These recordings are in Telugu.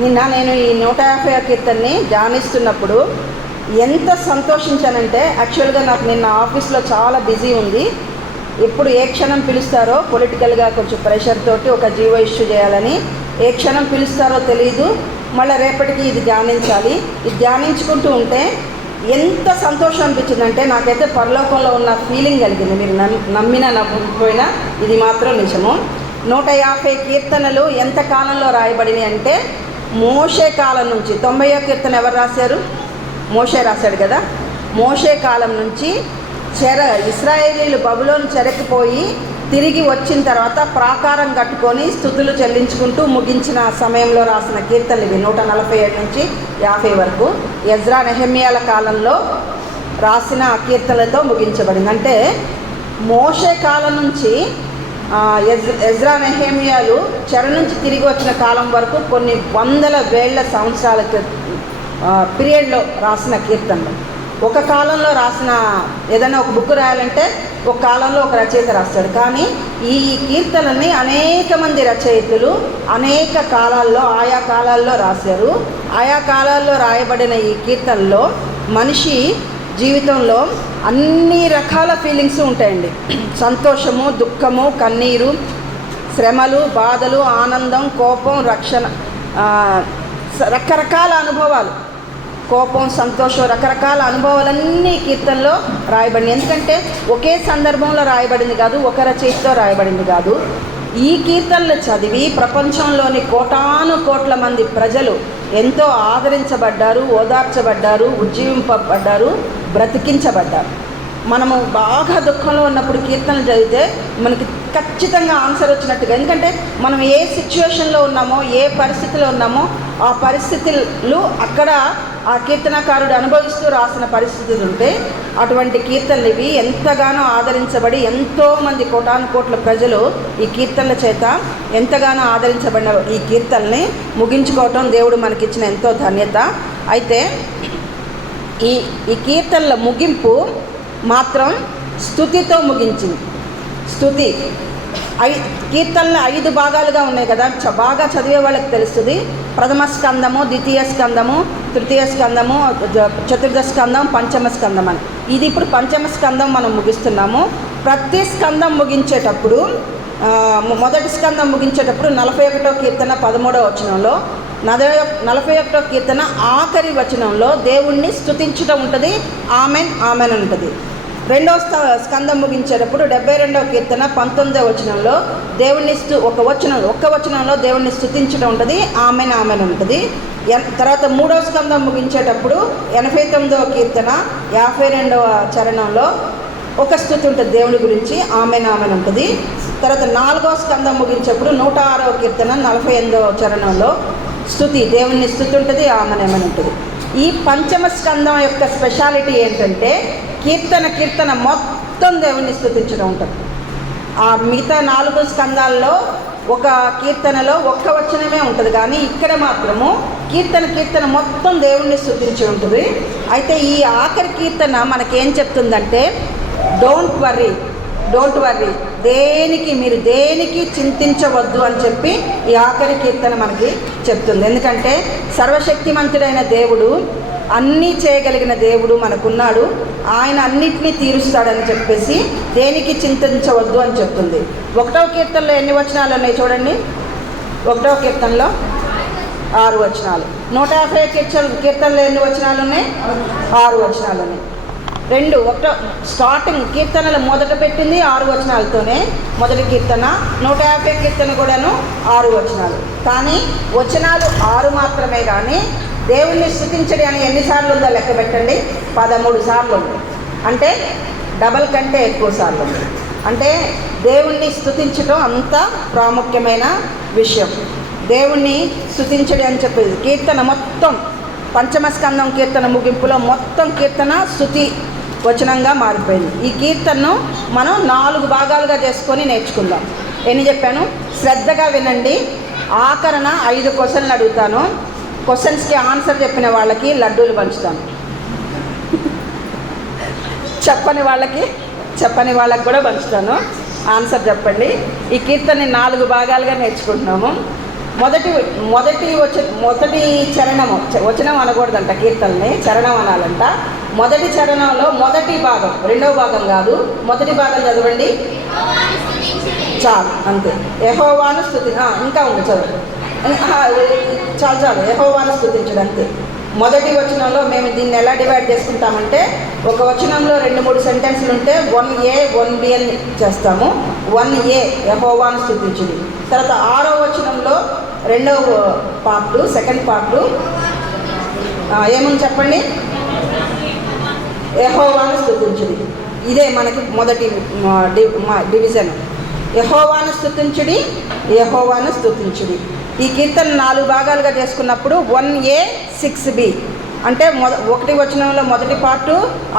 నేను ఈ 150వ కీర్తనని ధ్యానిస్తున్నప్పుడు ఎంత సంతోషించానంటే, యాక్చువల్గా నాకు నిన్న ఆఫీస్లో చాలా బిజీ ఉంది. ఎప్పుడు ఏ క్షణం పిలుస్తారో, పొలిటికల్గా కొంచెం ప్రెషర్ తోటి ఒక జీవో ఇష్యూ చేయాలని ఏ క్షణం పిలుస్తారో తెలియదు. మళ్ళీ రేపటికి ఇది ధ్యానించాలి. ఇది ధ్యానించుకుంటూ ఉంటే ఎంత సంతోషం అనిపించిందంటే, నాకైతే పరలోకంలో ఉన్న ఫీలింగ్ కలిగింది. మీరు నమ్మినా నమ్మకపోయినా ఇది మాత్రం నిజము. 150 కీర్తనలు ఎంత కాలంలో రాయబడినాయి అంటే, మోషే కాలం నుంచి. 90వ కీర్తన ఎవరు రాశారు? మోషే రాశాడు కదా. మోషే కాలం నుంచి ఇశ్రాయేలీలు బబులోను చెరకిపోయి తిరిగి వచ్చిన తర్వాత ప్రాకారం కట్టుకొని స్తుతులు చెల్లించుకుంటూ ముగించిన సమయంలో రాసిన కీర్తనలు ఇవి. 147 నుంచి 50 వరకు ఎజ్రా నెహెమ్యాల కాలంలో రాసిన కీర్తనలతో ముగించబడింది. అంటే మోషే కాలం నుంచి ఎజ్రా నెహెమ్యాలు చెర నుంచి తిరిగి వచ్చిన కాలం వరకు కొన్ని వందల వేళ్ల సంవత్సరాల పీరియడ్లో రాసిన కీర్తనలు. ఒక కాలంలో రాసిన ఏదైనా ఒక బుక్ రాయాలంటే ఒక కాలంలో ఒక రచయిత రాస్తాడు. కానీ ఈ కీర్తనల్ని అనేక మంది రచయితలు అనేక కాలాల్లో ఆయా కాలాల్లో రాశారు. ఆయా కాలాల్లో రాయబడిన ఈ కీర్తనలో మనిషి జీవితంలో అన్ని రకాల ఫీలింగ్స్ ఉంటాయండి. సంతోషము, దుఃఖము, కన్నీరు, శ్రమలు, బాధలు, ఆనందం, కోపం, రక్షణ, రకరకాల అనుభవాలు. కోపం, సంతోషం, రకరకాల అనుభవాలన్నీ కీర్తనలో రాయబడింది. ఎందుకంటే ఒకే సందర్భంలో రాయబడింది కాదు, ఒక రచయితతో రాయబడింది కాదు. ఈ కీర్తనలు చదివి ప్రపంచంలోని కోటాను కోట్ల మంది ప్రజలు ఎంతో ఆదరించబడ్డారు, ఓదార్చబడ్డారు, ఉజ్జీవింపబడ్డారు, బ్రతికించబడ్డారు. మనము బాగా దుఃఖంలో ఉన్నప్పుడు కీర్తనలు చదివితే మనకి ఖచ్చితంగా ఆన్సర్ వచ్చినట్టుగా. ఎందుకంటే మనం ఏ సిచ్యువేషన్లో ఉన్నామో, ఏ పరిస్థితిలో ఉన్నామో ఆ పరిస్థితులు అక్కడ ఆ కీర్తనకారుడు అనుభవిస్తూ రాసిన పరిస్థితులు ఉంటే అటువంటి కీర్తనలు ఇవి. ఎంతగానో ఆదరించబడి ఎంతోమంది కోటాను కోట్ల ప్రజలు ఈ కీర్తనల చేత ఎంతగానో ఆదరించబడిన ఈ కీర్తనల్ని ముగించుకోవటం దేవుడు మనకిచ్చిన ఎంతో ధన్యత. అయితే ఈ కీర్తనల ముగింపు మాత్రం స్తుతితో ముగించింది. స్తుతి కీర్తనలు 5 భాగాలుగా ఉన్నాయి కదా, బాగా చదివే వాళ్ళకి తెలుస్తుంది. ప్రథమ స్కందము, ద్వితీయ స్కందము, తృతీయ స్కందము, చతుర్థ స్కందం, పంచమ స్కందం అని. ఇది ఇప్పుడు పంచమ స్కందం మనం ముగిస్తున్నాము. ప్రతి స్కందం ముగించేటప్పుడు మొదటి స్కందం ముగించేటప్పుడు 41వ కీర్తన 13వ వచనంలో, 41వ కీర్తన ఆఖరి వచనంలో దేవుణ్ణి స్తుతించడం ఉంటుంది. ఆమెన్ ఆమెన్ ఉంటుంది. రెండవ స్కందం ముగించేటప్పుడు 72వ కీర్తన 19వ వచనంలో దేవుణ్ణి ఒక్క వచనంలో దేవుణ్ణి స్తుతించడం ఉంటుంది. ఆమెన్ ఆమెన్ ఉంటుంది. తర్వాత మూడవ స్కందం ముగించేటప్పుడు 89వ కీర్తన 52వ చరణంలో ఒక స్తుతి ఉంటుంది దేవుని గురించి, ఆమెన్ ఆమెన్ ఉంటుంది. తర్వాత 4వ స్కందం ముగించేటప్పుడు 106వ కీర్తన 48వ చరణంలో స్తుతి, దేవుని స్తుతి ఉంటుంది, ఆమెన్ ఆమెన్ ఉంటుంది. ఈ పంచమ స్కందం యొక్క స్పెషాలిటీ ఏంటంటే కీర్తన మొత్తం దేవుణ్ణి స్తుతించడం ఉంటుంది. ఆ మిగతా 4 స్కందాల్లో ఒక కీర్తనలో ఒక్క వచనమే ఉంటుంది, కానీ ఇక్కడ మాత్రము కీర్తన మొత్తం దేవుణ్ణి స్తుతించి ఉంటుంది. అయితే ఈ ఆఖరి కీర్తన మనకేం చెప్తుందంటే, డోంట్ వర్రీ, మీరు దేనికి చింతించవద్దు అని చెప్పి ఈ ఆఖరి కీర్తన మనకి చెప్తుంది. ఎందుకంటే సర్వశక్తిమంతుడైన దేవుడు, అన్నీ చేయగలిగిన దేవుడు మనకున్నాడు. ఆయన అన్నిటినీ తీరుస్తాడని చెప్పేసి దేనికి చింతించవద్దు అని చెప్తుంది. 1వ కీర్తనలో ఎన్ని వచనాలు ఉన్నాయి చూడండి. 1వ కీర్తనలో 6 వచనాలు. 150 కీర్తనలో ఎన్ని వచనాలు ఉన్నాయి? 6 వచనాలు ఉన్నాయి. స్టార్టింగ్ కీర్తనలు మొదట పెట్టింది 6 వచనాలతోనే మొదటి కీర్తన. 150 కీర్తన కూడాను 6 వచనాలు. కానీ వచనాలు 6 మాత్రమే. కానీ దేవుణ్ణి స్తుతించడానికి ఎన్నిసార్లు ఉందో లెక్క పెట్టండి. 13 సార్లు ఉంది. అంటే డబల్ కంటే ఎక్కువ సార్లు ఉంది. అంటే దేవుణ్ణి స్తుతించడం అంత ప్రాముఖ్యమైన విషయం. దేవుణ్ణి స్తుతించడం అని చెప్పేది కీర్తన మొత్తం. పంచమ స్కందం కీర్తన ముగింపులో మొత్తం కీర్తన స్తుతి వచనంగా మారిపోయింది. ఈ కీర్తనను మనం 4 భాగాలుగా చేసుకొని నేర్చుకుందాం. ఎన్ని చెప్పాను శ్రద్ధగా వినండి. ఆఖరణ 5 క్వశ్చన్లు అడుగుతాను. క్వశ్చన్స్కి ఆన్సర్ చెప్పిన వాళ్ళకి లడ్డూలు పంచుతాను. చెప్పని వాళ్ళకి కూడా పంచుతాను. ఆన్సర్ చెప్పండి. ఈ కీర్తనని 4 భాగాలుగా నేర్చుకుంటున్నాము. మొదటి చరణము, వచనం అనకూడదంట, కీర్తనని చరణం అనాలంట. మొదటి చరణంలో మొదటి భాగం, రెండవ భాగం కాదు, మొదటి భాగం చదవండి చాలు, అంతే. యెహోవాను ఇంకా ఉంది చదువు, చాలు యెహోవాను స్తుతించుడు అంతే. మొదటి వచనంలో మేము దీన్ని ఎలా డివైడ్ చేసుకుంటామంటే, ఒక వచనంలో 2-3 సెంటెన్స్లు ఉంటే 1A 1B అని చేస్తాము. 1A యెహోవాను స్తుతించుడి. తర్వాత 6వ వచనంలో రెండవ పార్ట్, సెకండ్ పార్ట్ ఏమని చెప్పండి, యెహోవాను స్తుతించుడి. ఇదే మనకి మొదటి డివిజన్. యెహోవాను స్తుతించుడి, యెహోవాను స్తుతించుడి. ఈ కీర్తన 4 భాగాలుగా చేసుకున్నప్పుడు 1A 6B అంటే 1వ వచనంలో మొదటి పార్టు,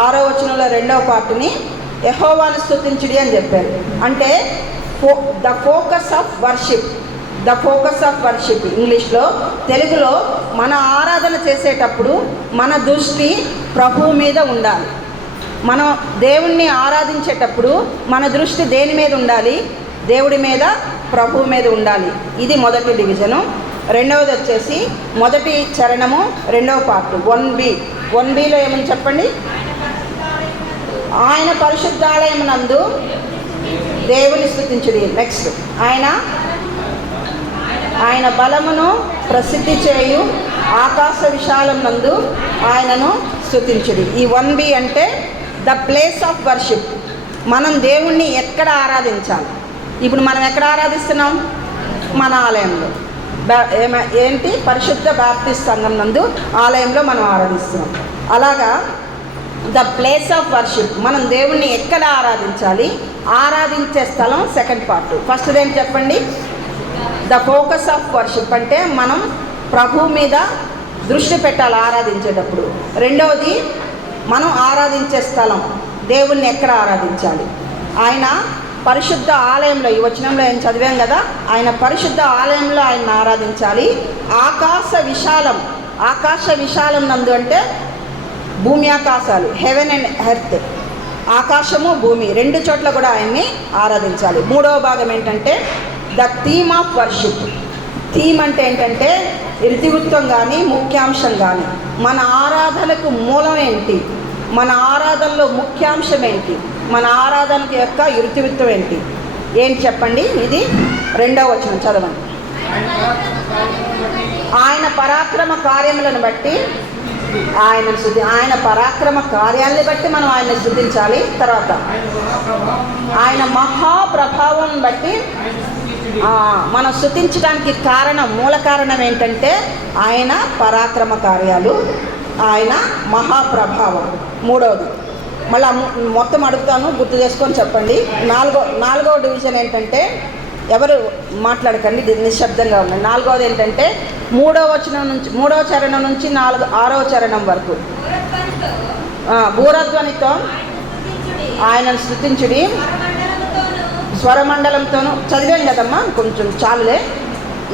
6వ వచనంలో రెండవ పార్టుని యెహోవాను స్తుతించుడి అని చెప్పారు. అంటే ద ఫోకస్ ఆఫ్ వర్షిప్ ఇంగ్లీష్లో. తెలుగులో మన ఆరాధన చేసేటప్పుడు మన దృష్టి ప్రభువు మీద ఉండాలి. మనం దేవుణ్ణి ఆరాధించేటప్పుడు మన దృష్టి దేని మీద ఉండాలి, దేవుడి మీద, ప్రభువు మీద ఉండాలి. ఇది మొదటి డివిజను. రెండవది వచ్చేసి మొదటి చరణము, రెండవ పార్ట్ 1Bలో ఏమని చెప్పండి, ఆయన పరిశుద్ధాలయం నందు దేవుని స్తుతించుడి. నెక్స్ట్ ఆయన బలమును ప్రసిద్ధి చేయు ఆకాశ విశాలం నందు ఆయనను స్తుతించుడి. ఈ 1B అంటే ద ప్లేస్ ఆఫ్ వర్షిప్. మనం దేవుణ్ణి ఎక్కడ ఆరాధించాలి? ఇప్పుడు మనం ఎక్కడ ఆరాధిస్తున్నాం? మన ఆలయంలో. ఏంటి, పరిశుద్ధ బాప్టిస్ట్ సంఘం నందు ఆలయంలో మనం ఆరాధిస్తున్నాం. అలాగా ద ప్లేస్ ఆఫ్ వర్షిప్, మనం దేవుణ్ణి ఎక్కడ ఆరాధించాలి, ఆరాధించే స్థలం సెకండ్ పార్ట్. ఫస్ట్ ఏంటి చెప్పండి, ద ఫోకస్ ఆఫ్ వర్షిప్ అంటే మనం ప్రభువు మీద దృష్టి పెట్టాలి ఆరాధించేటప్పుడు. రెండవది మనం ఆరాధించే స్థలం, దేవుణ్ణి ఎక్కడ ఆరాధించాలి. ఆయన పరిశుద్ధ ఆలయంలో, ఈ వచనంలో ఏం చదివాం కదా, ఆయన పరిశుద్ధ ఆలయంలో ఆయన ఆరాధించాలి. ఆకాశ విశాలం నందు అంటే భూమి ఆకాశాలు, హెవెన్ అండ్ ఎర్త్, ఆకాశము భూమి 2 చోట్ల కూడా ఆయన్ని ఆరాధించాలి. 3వ భాగం ఏంటంటే the theme of worship. Theme అంటే ఏంటంటే ఇతివృత్తం కానీ ముఖ్యాంశం కానీ, మన ఆరాధనకు మూలం ఏంటి, మన ఆరాధనలో ముఖ్యాంశం ఏంటి, మన ఆరాధన యొక్క ఇతివృత్తం ఏంటి చెప్పండి. ఇది 2వ వచనం చదవండి. ఆయన పరాక్రమ కార్యములను బట్టి ఆయన పరాక్రమ కార్యాలని బట్టి మనం ఆయన్ని స్తుతించాలి. తర్వాత ఆయన మహాప్రభావం బట్టి మనం స్తుతించడానికి మూల కారణం ఏంటంటే ఆయన పరాక్రమ కార్యాలు, ఆయన మహాప్రభావం. 3వది మళ్ళీ మొత్తం అడుగుతాను, గుర్తు చేసుకొని చెప్పండి. 4వ డివిజన్ ఏంటంటే, ఎవరు మాట్లాడకండి, నిశ్శబ్దంగా ఉన్నాయి. 4వది ఏంటంటే 3వ చరణం నుంచి 6వ చరణం వరకు భూరధ్వనితో ఆయనను స్తుతించుడి, స్వరమండలంతోనూ చదివాం కదమ్మా, కొంచెం చాలులే.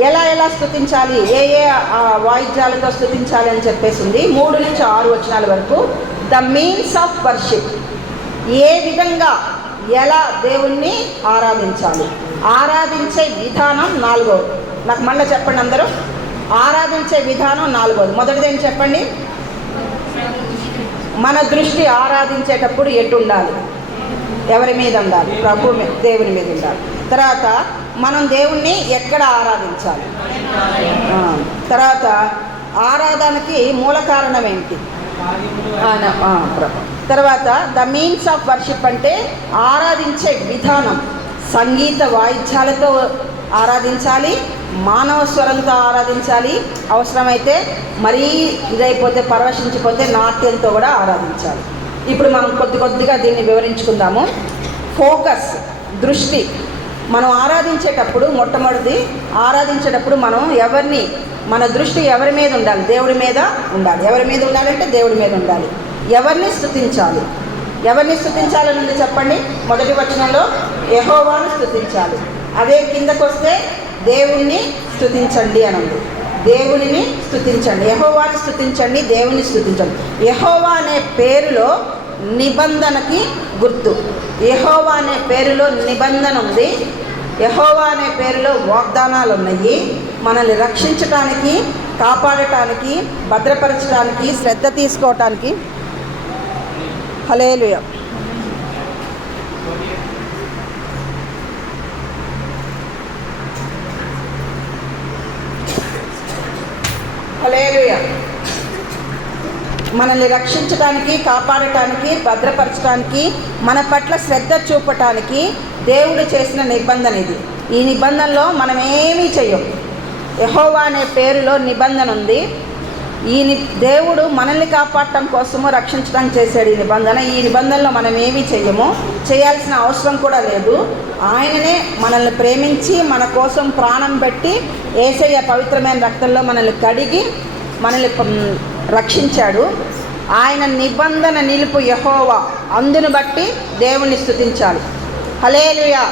ఎలా స్తుతించాలి, ఏ వాయిద్యాలతో స్తుతించాలి అని చెప్పేసింది. 3 నుంచి 6 వచనాల వరకు ద మీన్స్ ఆఫ్ వర్షిప్, ఏ విధంగా ఎలా దేవుణ్ణి ఆరాధించాలి, ఆరాధించే విధానం 4వది. నాకు మళ్ళీ చెప్పండి అందరూ, ఆరాధించే విధానం 4వది. మొదటిది ఏంటి చెప్పండి, మన దృష్టి ఆరాధించేటప్పుడు ఎటు ఉండాలి, ఎవరి మీద ఉండాలి, దేవుని మీద ఉండాలి. తర్వాత మనం దేవుణ్ణి ఎక్కడ ఆరాధించాలి, తర్వాత ఆరాధనకి మూల కారణం ఏంటి, తర్వాత ద మీన్స్ ఆఫ్ వర్షిప్ అంటే ఆరాధించే విధానం, సంగీత వాయిద్యాలతో ఆరాధించాలి, మానవ స్వరంతో ఆరాధించాలి, అవసరమైతే మరీ ఇదైపోతే పరవశించిపోతే నాట్యంతో కూడా ఆరాధించాలి. ఇప్పుడు మనం కొద్దిగా దీన్ని వివరించుకుందాము. ఫోకస్, దృష్టి. మనం ఆరాధించేటప్పుడు మొట్టమొదటిది ఆరాధించేటప్పుడు మనం మన దృష్టి ఎవరి మీద ఉండాలి, దేవుడి మీద ఉండాలి. ఎవరి మీద ఉండాలంటే దేవుడి మీద ఉండాలి. ఎవరిని స్తుతించాలని ఉంది చెప్పండి. మొదటి వచనంలో యెహోవాను స్తుతించాలి. అదే కిందకు వస్తే దేవుణ్ణి స్తుతించండి అని ఉంది. దేవునిని స్తుతించండి, యెహోవాని స్తుతించండి, దేవుని స్తుతించండి. యెహోవా అనే పేరులో నిబంధనకి గుర్తు. యెహోవా అనే పేరులో నిబంధన ఉంది. యెహోవా అనే పేరులో వాగ్దానాలు ఉన్నాయి. మనల్ని రక్షించటానికి, కాపాడటానికి, భద్రపరచడానికి, శ్రద్ధ తీసుకోవటానికి. హల్లెలూయా. హల్లెలూయా. మనల్ని రక్షించడానికి, కాపాడటానికి, భద్రపరచడానికి, మన పట్ల శ్రద్ధ చూపటానికి దేవుడు చేసిన నిబంధన ఇది. ఈ నిబంధనలో మనం ఏమీ చెయ్యం. యెహోవా అనే పేరులో నిబంధన ఉంది. దేవుడు మనల్ని కాపాడటం కోసము, రక్షించడానికి చేశాడు ఈ నిబంధన. ఈ నిబంధనలో మనం ఏమీ చెయ్యము, చేయాల్సిన అవసరం కూడా లేదు. ఆయననే మనల్ని ప్రేమించి మన కోసం ప్రాణం పెట్టి యేసయ్య పవిత్రమైన రక్తంలో మనల్ని కడిగి మనల్ని రక్షించాడు. ఆయన నిబంధన నిలుపు యెహోవా, అందును బట్టి దేవుణ్ణి స్తుతించాలి. హల్లెలూయా.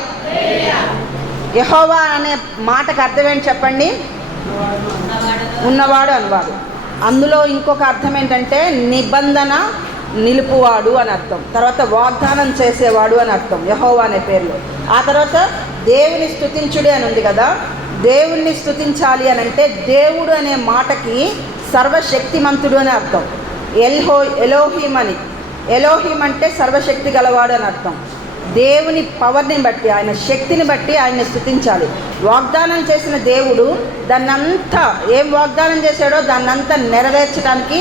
యెహోవా అనే మాటకు అర్థం ఏంటి చెప్పండి? ఉన్నవాడు అనువాడు. అందులో ఇంకొక అర్థం ఏంటంటే నిబంధన నిలుపువాడు అని అర్థం. తర్వాత వాగ్దానం చేసేవాడు అని అర్థం యెహోవా అనే పేరులో. ఆ తర్వాత దేవుని స్తుతించుడి అని ఉంది కదా. దేవుణ్ణి స్తుతించాలి అని అంటే దేవుడు అనే మాటకి సర్వశక్తిమంతుడు అని అర్థం. ఎలోహిం అని. ఎలోహిం అంటే సర్వశక్తి గలవాడు అని అర్థం. దేవుని పవర్ని బట్టి, ఆయన శక్తిని బట్టి ఆయన్ని స్తుతించాలి. వాగ్దానం చేసిన దేవుడు దాన్నంతా, ఏం వాగ్దానం చేశాడో దాన్నంతా నెరవేర్చడానికి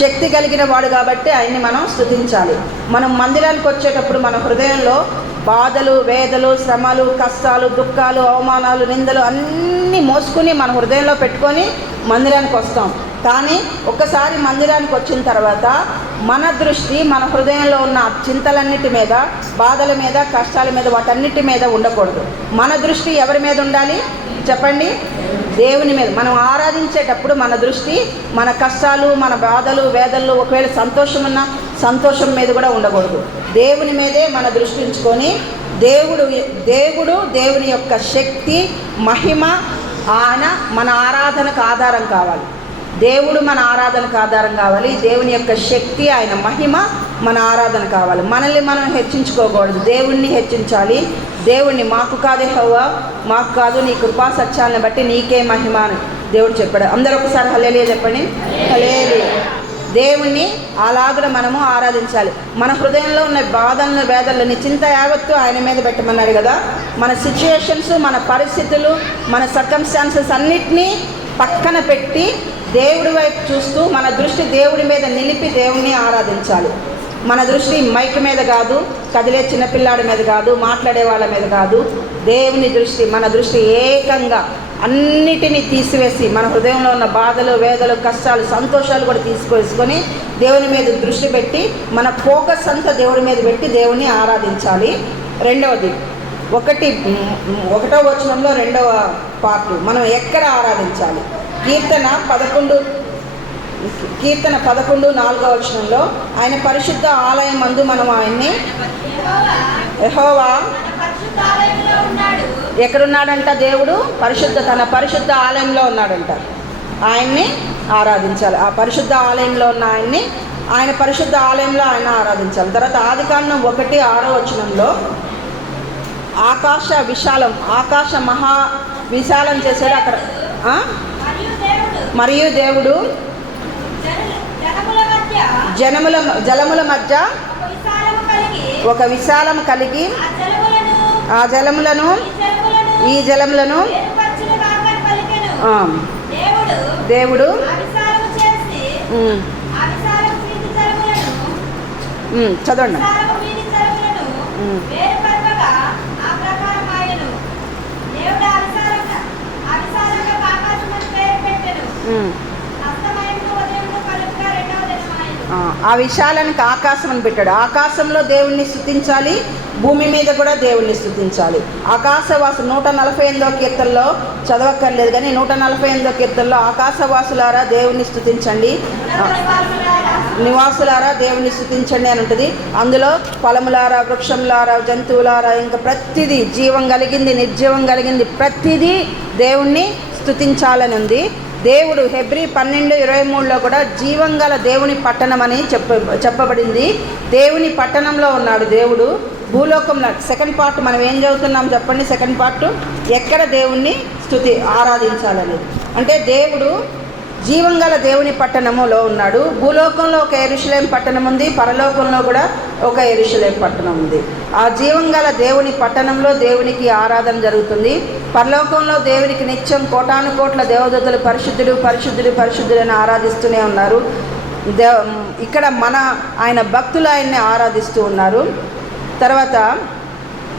శక్తి కలిగిన వాడు కాబట్టి ఆయన్ని మనం స్తుతించాలి. మనం మందిరానికి వచ్చేటప్పుడు మన హృదయంలో బాధలు, వేదలు, శ్రమలు, కష్టాలు, దుఃఖాలు, అవమానాలు, నిందలు అన్నీ మోసుకుని మన హృదయంలో పెట్టుకొని మందిరానికి వస్తాం. కానీ ఒక్కసారి మందిరానికి వచ్చిన తర్వాత మన దృష్టి మన హృదయంలో ఉన్న చింతలన్నిటి మీద, బాధల మీద, కష్టాల మీద, వాటన్నిటి మీద ఉండకూడదు. మన దృష్టి ఎవరి మీద ఉండాలి చెప్పండి? దేవుని మీద. మనం ఆరాధించేటప్పుడు మన దృష్టి మన కష్టాలు, మన బాధలు, వేదనలు, ఒకవేళ సంతోషం ఉన్న సంతోషం మీద కూడా ఉండకూడదు. దేవుని మీదే మన దృష్టి ఉంచుకొని దేవుని యొక్క శక్తి, మహిమ, ఆయన మన ఆరాధనకు ఆధారం కావాలి. దేవుడు మన ఆరాధనకు ఆధారం కావాలి. దేవుని యొక్క శక్తి, ఆయన మహిమ మన ఆరాధన కావాలి. మనల్ని మనం హెచ్చించుకోకూడదు, దేవుణ్ణి హెచ్చించాలి. దేవుణ్ణి మాకు కాదు యెహోవా, మాకు కాదు, నీ కృపా సత్యాలను బట్టి నీకే మహిమ అని దేవుడు చెప్పాడు. అందరూ ఒకసారి హల్లెలూయా చెప్పండి. హల్లెలూయా. దేవుణ్ణి అలాగ మనము ఆరాధించాలి. మన హృదయంలో ఉన్న బాధలను, వేదనలని, చింత యావత్తు ఆయన మీద పెట్టమన్నాడు కదా. మన సిచ్యుయేషన్స్, మన పరిస్థితులు, మన సర్కమ్స్టాన్సెస్ అన్నిటినీ పక్కన పెట్టి దేవుడి వైపు చూస్తూ మన దృష్టి దేవుడి మీద నిలిపి దేవుణ్ణి ఆరాధించాలి. మన దృష్టి మైక్ మీద కాదు, కదిలే చిన్నపిల్లాడి మీద కాదు, మాట్లాడే వాళ్ళ మీద కాదు. దేవుని దృష్టి, మన దృష్టి ఏకంగా అన్నిటినీ తీసివేసి మన హృదయంలో ఉన్న బాధలు, వేదలు, కష్టాలు, సంతోషాలు కూడా తీసుకొసుకొని దేవుని మీద దృష్టి పెట్టి మన ఫోకస్ అంతా దేవుడి మీద పెట్టి దేవుణ్ణి ఆరాధించాలి. రెండవది, 1వ వచనంలో 2వ పార్ట్ మనం ఎక్కడ ఆరాధించాలి? కీర్తన 11:4 వచనంలో ఆయన పరిశుద్ధ ఆలయం మందు మనం ఆయన్ని, యెహోవా ఎక్కడున్నాడంట? దేవుడు తన పరిశుద్ధ ఆలయంలో ఉన్నాడంట. ఆయన్ని ఆరాధించాలి. ఆ పరిశుద్ధ ఆలయంలో ఉన్న ఆయన పరిశుద్ధ ఆలయంలో ఆయన ఆరాధించాలి. తర్వాత ఆదికాండం 1:6 వచనంలో ఆకాశ మహా విశాలం చేశాడు అక్కడ. మరియు దేవుడు జలముల మధ్య ఒక విశాలం కలిగి ఈ జలములను దేవుడు చదవండి. ఆ విశాలానికి ఆకాశం అని పెట్టాడు. ఆకాశంలో దేవుణ్ణి స్తుతించాలి, భూమి మీద కూడా దేవుణ్ణి స్తుతించాలి. ఆకాశవాసు 148వ కీర్తనలో చదవక్కర్లేదు కానీ 148వ కీర్తనలో ఆకాశవాసులారా దేవుణ్ణి స్తుతించండి, నివాసులారా దేవుణ్ణి స్తుతించండి అని ఉంటుంది. అందులో ఫలములారా, వృక్షములారా, జంతువులారా, ఇంకా ప్రతిదీ, జీవం కలిగింది, నిర్జీవం కలిగింది, ప్రతిదీ దేవుణ్ణి స్తుతించాలని ఉంది. దేవుడు హెబ్రీ 12:23లో కూడా జీవంగల దేవుని పట్టణం అని చెప్పబడింది. దేవుని పట్టణంలో ఉన్నాడు దేవుడు. భూలోకంలో సెకండ్ పార్ట్ మనం ఏం చదువుతున్నాం చెప్పండి. సెకండ్ పార్ట్ ఎక్కడ దేవుణ్ణి ఆరాధించాలనేది. అంటే దేవుడు జీవంగల దేవుని పట్టణములో ఉన్నాడు. భూలోకంలో ఒక యెరూషలేము పట్టణం ఉంది, పరలోకంలో కూడా ఒక యెరూషలేము పట్టణం ఉంది. ఆ జీవంగల దేవుని పట్టణంలో దేవునికి ఆరాధన జరుగుతుంది. పరలోకంలో దేవునికి నిత్యం కోటాను కోట్ల దేవదూతలు పరిశుద్ధుడు పరిశుద్ధుడు పరిశుద్ధుడని ఆరాధిస్తూనే ఉన్నారు. ఇక్కడ ఆయన భక్తులు ఆయన్ని ఆరాధిస్తూ ఉన్నారు. తర్వాత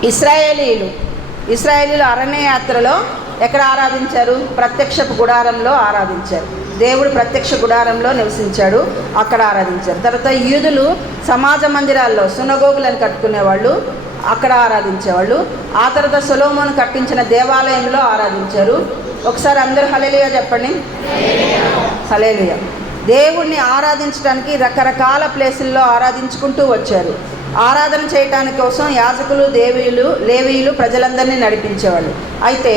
ఇశ్రాయేలీలు అరణ్య యాత్రలో ఎక్కడ ఆరాధించారు? ప్రత్యక్షపు గుడారంలో ఆరాధించారు. దేవుడు ప్రత్యక్ష గుడారంలో నివసించాడు, అక్కడ ఆరాధించారు. తర్వాత యూదులు సమాజ మందిరాల్లో సునగోగులను కట్టుకునేవాళ్ళు, అక్కడ ఆరాధించేవాళ్ళు. ఆ తర్వాత సొలొమోను కట్టించిన దేవాలయంలో ఆరాధించారు. ఒకసారి అందరూ హల్లెలూయా చెప్పండి. హల్లెలూయా. దేవుణ్ణి ఆరాధించడానికి రకరకాల ప్లేసుల్లో ఆరాధించుకుంటూ వచ్చారు. ఆరాధన చేయటానికి కోసం యాజకులు లేవీయులు ప్రజలందరినీ నడిపించేవాళ్ళు. అయితే